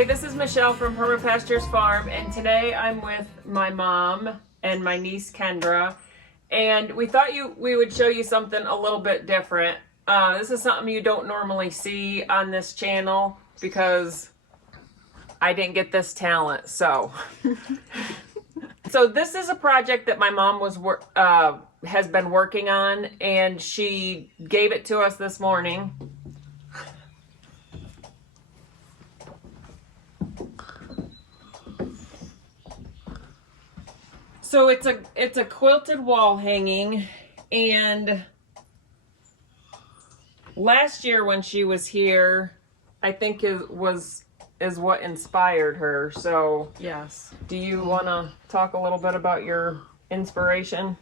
Hey, this is Michelle from Perma Pastures Farm, and today I'm with my mom and my niece Kendra, and we thought we would show you something a little bit different. This is something you don't normally see on this channel because I didn't get this talent, so. So this is a project that my mom has been working on, and she gave it to us this morning. So it's a quilted wall hanging, and last year when she was here, I think is what inspired her. So yes. Do you want to talk a little bit about your inspiration?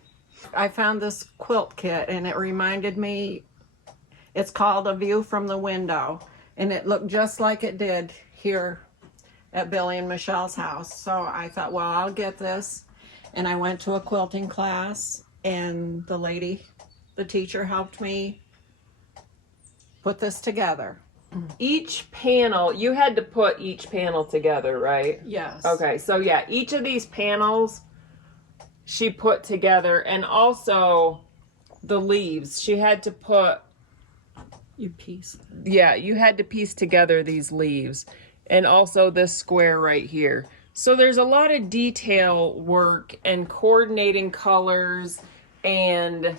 I found this quilt kit and it reminded me, it's called A View from the Window, and it looked just like it did here at Billy and Michelle's house. So I thought, well, I'll get this. And I went to a quilting class, and the teacher helped me put this together. Each panel, you had to put each panel together, right? Yes. Okay, so yeah, each of these panels she put together, and also the leaves. She had to put... You piece. Yeah, you had to piece together these leaves, and also this square right here. So there's a lot of detail work and coordinating colors and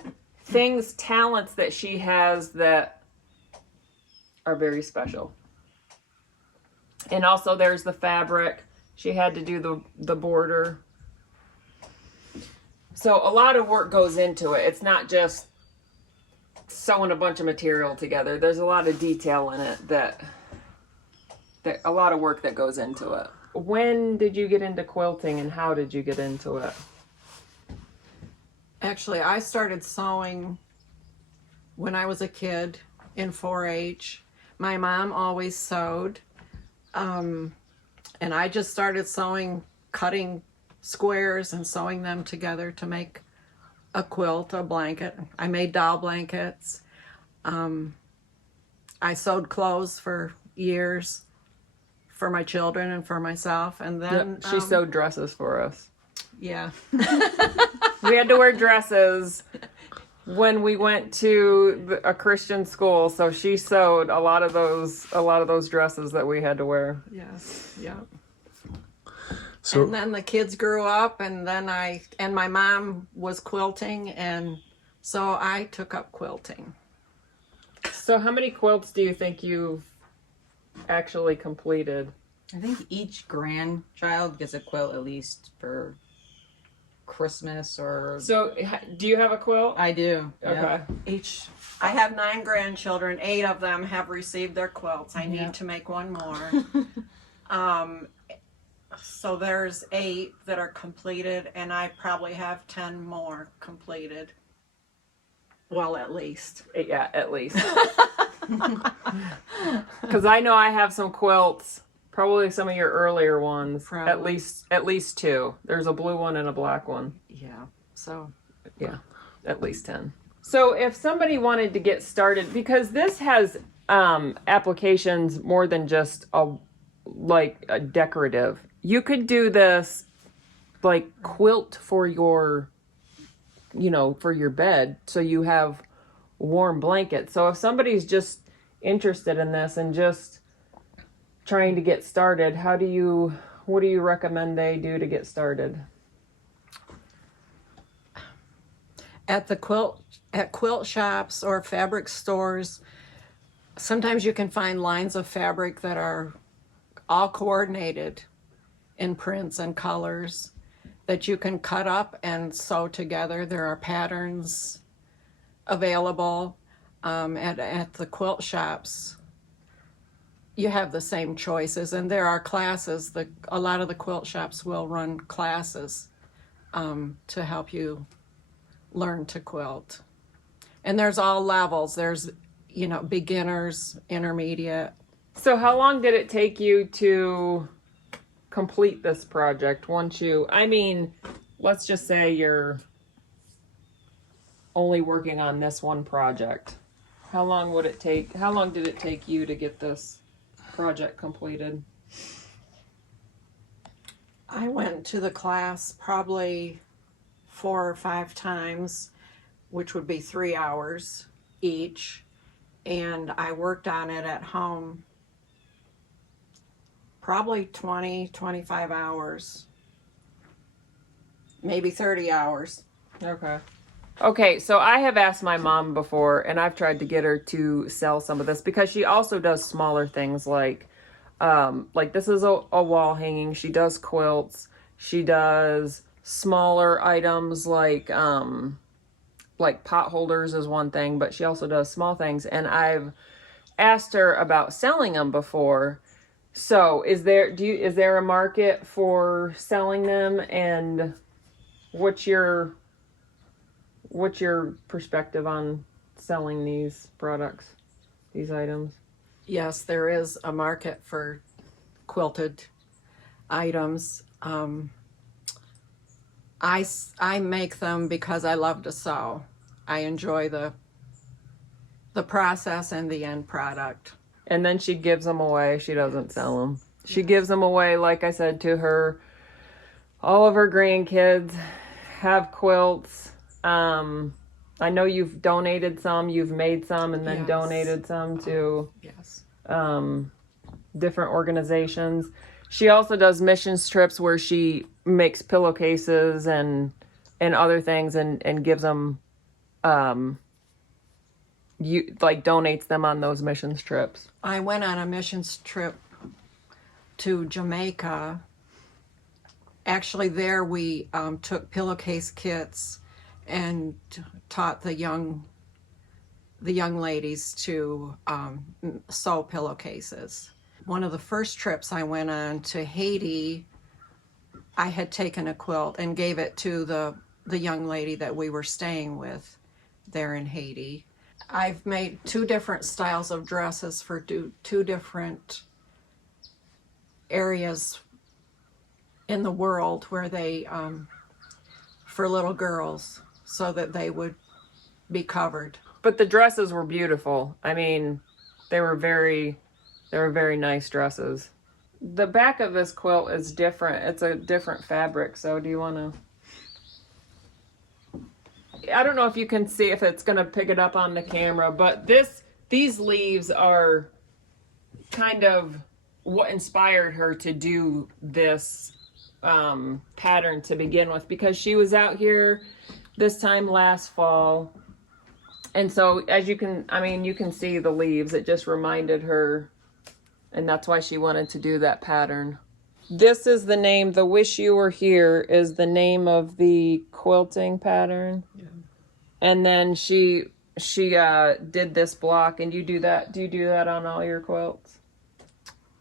talents that she has that are very special. And also there's the fabric. She had to do the border. So a lot of work goes into it. It's not just sewing a bunch of material together. There's a lot of detail in it that a lot of work that goes into it. When did you get into quilting, and how did you get into it? Actually, I started sewing when I was a kid in 4-H. My mom always sewed, and I just started sewing, cutting squares and sewing them together to make a quilt, a blanket. I made doll blankets. I sewed clothes for years for my children and for myself, and then she sewed dresses for us. Yeah. We had to wear dresses when we went to a Christian school, so she sewed a lot of those dresses that we had to wear. Yes. Yeah. So, and then the kids grew up, and then my mom was quilting, and so I took up quilting. So how many quilts do you think you've actually completed? I think each grandchild gets a quilt at least for Christmas or... So do you have a quilt? I do. Okay. Yeah. I have 9 grandchildren. 8 of them have received their quilts. I need to make one more. So there's 8 that are completed, and I probably have 10 more completed. Well, at least. Yeah, at least. Because I know I have some quilts, probably some of your earlier ones. Probably. At least 2. There's a blue one and a black one. Yeah. So. Yeah, at least 10. So if somebody wanted to get started, because this has applications more than just a decorative. You could do this like quilt for your bed, so you have warm blankets. So if somebody's just interested in this and just trying to get started, what do you recommend they do to get started? At quilt shops or fabric stores, sometimes you can find lines of fabric that are all coordinated in prints and colors that you can cut up and sew together. There are patterns available at the quilt shops. You have the same choices, and there are classes. A lot of the quilt shops will run classes to help you learn to quilt. And there's all levels. There's, beginners, intermediate. So how long did it take you to complete this project? Let's just say you're only working on this one project. How long did it take you to get this project completed? I went to the class probably 4 or 5 times, which would be 3 hours each. And I worked on it at home probably 20, 25 hours, maybe 30 hours. Okay. Okay, so I have asked my mom before, and I've tried to get her to sell some of this because she also does smaller things like this is a wall hanging. She does quilts. She does smaller items like pot holders is one thing, but she also does small things. And I've asked her about selling them before. So is there a market for selling them, and what's your perspective on selling these products, these items? Yes, there is a market for quilted items. I make them because I love to sew. I enjoy the process and the end product. And then she gives them away. She doesn't sell them. She gives them away, like I said, to all of her grandkids have quilts. I know you've donated some, you've made some, and then Yes. donated some to Yes. different organizations. She also does missions trips where she makes pillowcases and other things and gives them, donates them on those missions trips. I went on a missions trip to Jamaica. Actually, there we took pillowcase kits and taught the young ladies to sew pillowcases. One of the first trips I went on to Haiti, I had taken a quilt and gave it to the young lady that we were staying with there in Haiti. I've made 2 different styles of dresses for 2 different areas in the world where they, for little girls, so that they would be covered. But the dresses were beautiful. I mean, they were very nice dresses. The back of this quilt is different. It's a different fabric. So do you want to? I don't know if you can see if it's going to pick it up on the camera, but these leaves are kind of what inspired her to do this pattern to begin with, because she was out here this time last fall. And so as you can see the leaves, it just reminded her, and that's why she wanted to do that pattern. This is the name, the Wish You Were Here is the name of the quilting pattern. Yeah. And then she did this block, and you do that. Do you do that on all your quilts?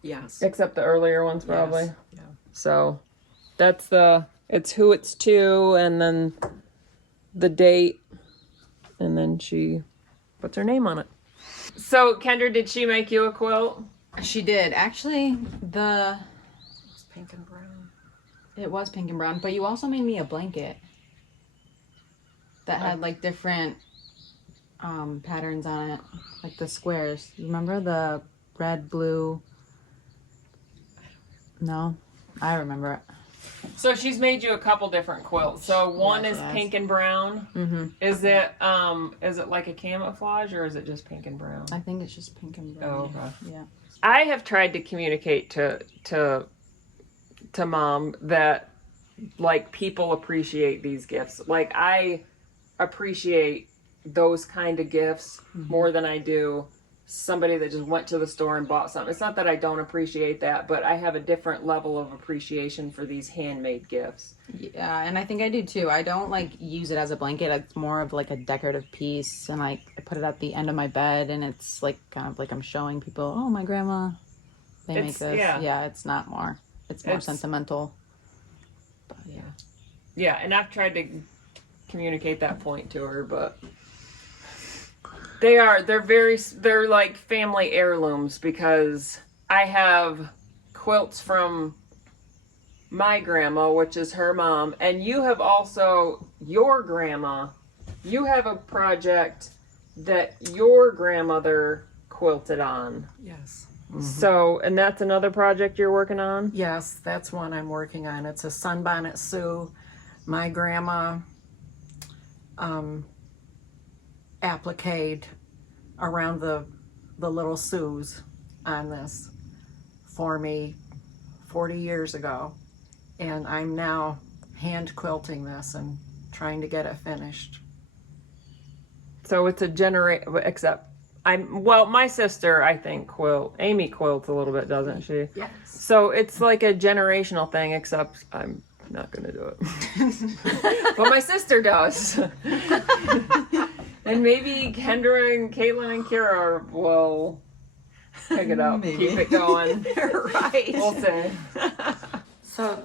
Yes. Except the earlier ones, probably. Yes. Yeah. So that's it's who it's to, and then the date, and then she puts her name on it. So Kendra, did she make you a quilt? She did. Actually, It was pink and brown. it was pink and brown, but you also made me a blanket that had like different patterns on it, like the squares. You remember the red, blue? No, I remember it. So she's made you a couple different quilts. So one is Yes. pink and brown. Mm-hmm. Is it like a camouflage, or is it just pink and brown? I think it's just pink and brown. Oh, okay. Yeah. I have tried to communicate to Mom that like people appreciate these gifts. Like I appreciate those kind of gifts more than I do somebody that just went to the store and bought something. It's not that I don't appreciate that, but I have a different level of appreciation for these handmade gifts. Yeah, and I think I do too. I don't like use it as a blanket. It's more of like a decorative piece, and like I put it at the end of my bed, and it's like kind of like I'm showing people, oh, my grandma, they make this. Yeah, it's not more. It's more sentimental. But yeah. Yeah, and I've tried to communicate that point to her, but they're like family heirlooms, because I have quilts from my grandma, which is her mom, and you have also your grandma. You have a project that your grandmother quilted on. Yes. So, and that's another project you're working on? Yes, that's one I'm working on. It's a Sunbonnet Sue. My grandma appliqued around the little Sues on this for me 40 years ago. And I'm now hand quilting this and trying to get it finished. So it's a except my sister, I think, Amy quilts a little bit, doesn't she? Yes. So it's like a generational thing, except I'm not going to do it. But my sister does. And maybe Kendra and Caitlin and Kira will pick it up, keep it going. Right. We'll see. So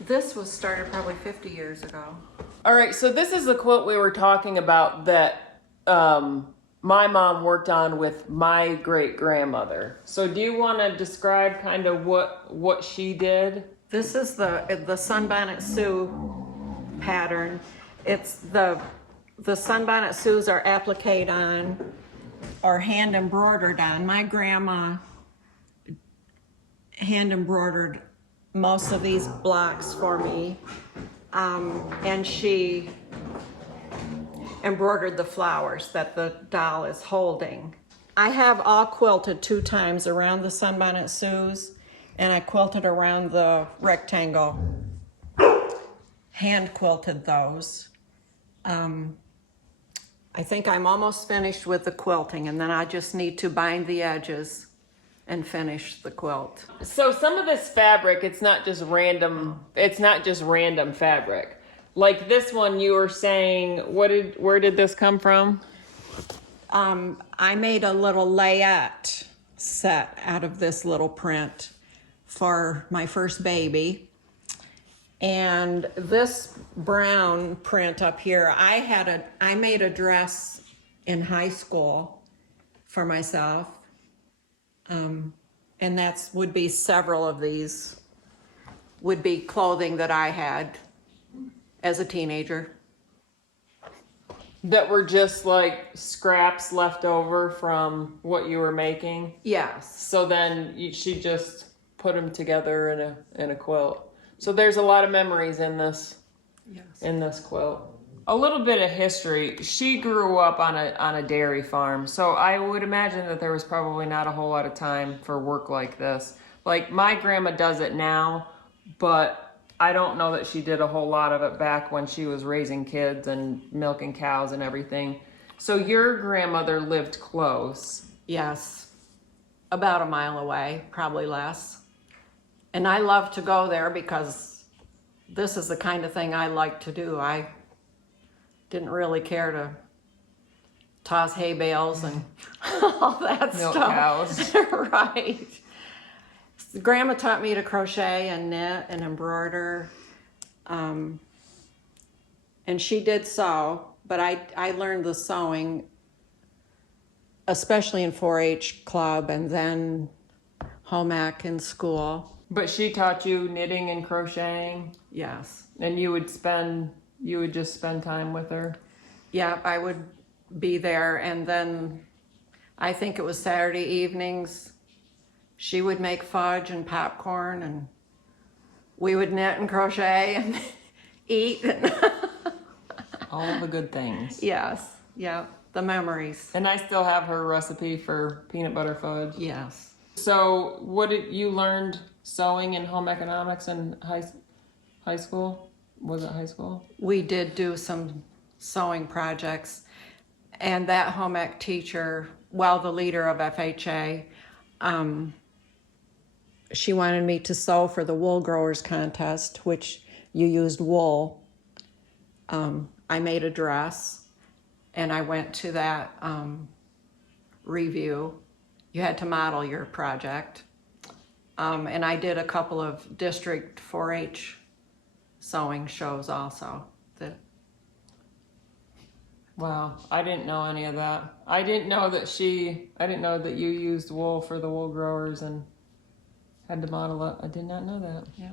this was started probably 50 years ago. All right, so this is the quilt we were talking about that my mom worked on with my great grandmother. So do you want to describe kind of what she did? This is the Sunbonnet Sue pattern. It's the Sunbonnet Sues are appliqued on or hand embroidered on. My grandma hand embroidered most of these blocks for me, and she embroidered the flowers that the doll is holding. I have all quilted 2 times around the Sunbonnet Sues, and I quilted around the rectangle. Hand quilted those. I think I'm almost finished with the quilting, and then I just need to bind the edges and finish the quilt. So some of this fabric, it's not just random fabric. Like this one you were saying, where did this come from? I made a little layette set out of this little print for my first baby. And this brown print up here, I made a dress in high school for myself. And would be several of these would be clothing that I had as a teenager. That were just like scraps left over from what you were making? Yes. So then she just put them together in a quilt. So there's a lot of memories in this. Yes. In this quilt. A little bit of history. She grew up on a dairy farm, so I would imagine that there was probably not a whole lot of time for work like this. Like my grandma does it now, but I don't know that she did a whole lot of it back when she was raising kids and milking cows and everything. So your grandmother lived close. Yes. About a mile away, probably less. And I love to go there because this is the kind of thing I like to do. I didn't really care to toss hay bales and all that Milk stuff. cows. Right. Grandma taught me to crochet and knit and embroider. And she did sew, but I learned the sewing, especially in 4-H club and then home ec in school. But she taught you knitting and crocheting, Yes. and you would just spend time with her. Yeah, I would be there, and then I think it was Saturday evenings. She would make fudge and popcorn, and we would knit and crochet and eat. All the good things. Yes, yeah, the memories. And I still have her recipe for peanut butter fudge. Yes. So what did you learned sewing and home economics in high school? Was it high school? We did do some sewing projects, and that home ec teacher, the leader of FHA, she wanted me to sew for the wool growers contest, which you used wool. I made a dress, and I went to that review. You had to model your project. And I did a couple of district 4-H sewing shows also. Wow, I didn't know any of that. I didn't know that you used wool for the wool growers and had to model it. I did not know that. Yeah.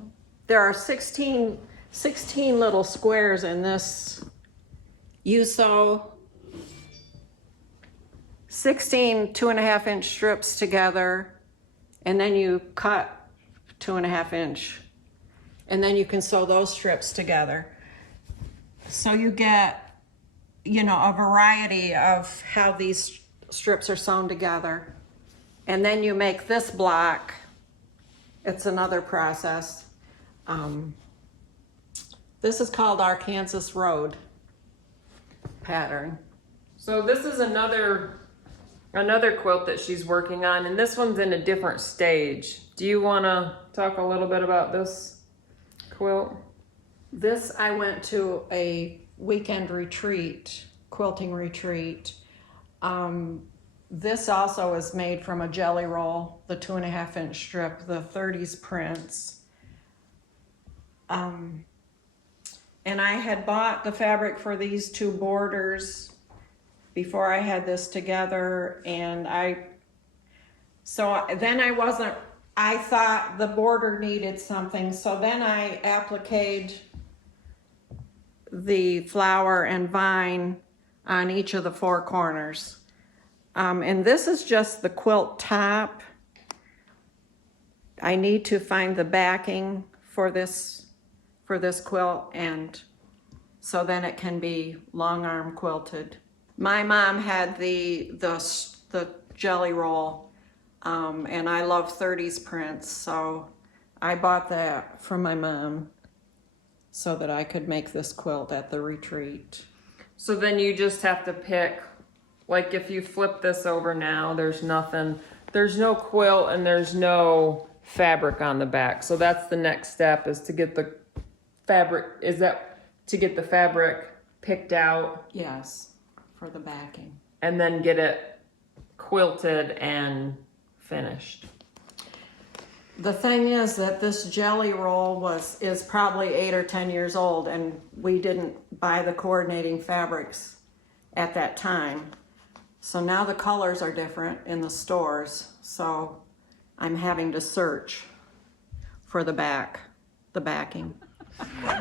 There are 16 little squares in this. You sew 16 2.5-inch strips together and then you cut 2.5 inch, and then you can sew those strips together. So you get, you know, a variety of how these strips are sewn together. And then you make this block. It's another process. This is called our Kansas Road pattern. So this is another quilt that she's working on, and this one's in a different stage. Do you want to talk a little bit about this quilt? This, I went to a weekend retreat, quilting retreat. This also is made from a jelly roll, the 2.5 inch strip, the 30s prints. And I had bought the fabric for these two borders before I had this together, and I thought the border needed something, so then I appliqued the flower and vine on each of the 4 corners. And this is just the quilt top. I need to find the backing for this quilt, and so then it can be long arm quilted. My mom had the jelly roll, and I love 30s prints, so I bought that from my mom so that I could make this quilt at the retreat. So then you just have to pick, like if you flip this over now, there's nothing, there's no quilt and there's no fabric on the back. So that's the next step, is to get the fabric, picked out Yes, for the backing. and then get it quilted and finished. The thing is that this jelly roll is probably 8 or 10 years old, and we didn't buy the coordinating fabrics at that time. So now the colors are different in the stores, so I'm having to search for the backing.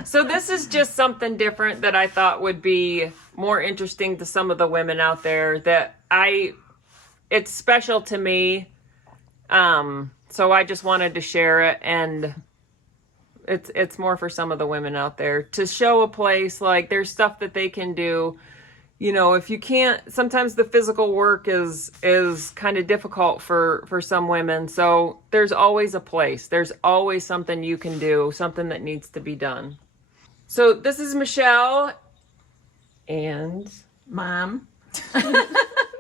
So this is just something different that I thought would be more interesting to some of the women out there, it's special to me. So I just wanted to share it, and it's more for some of the women out there to show a place, like there's stuff that they can do. You know, if you can't, sometimes the physical work is kind of difficult for some women. So there's always a place. There's always something you can do, something that needs to be done. So this is Michelle and Mom.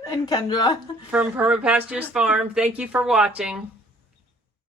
And Kendra. from Perma Pastures Farm. Thank you for watching.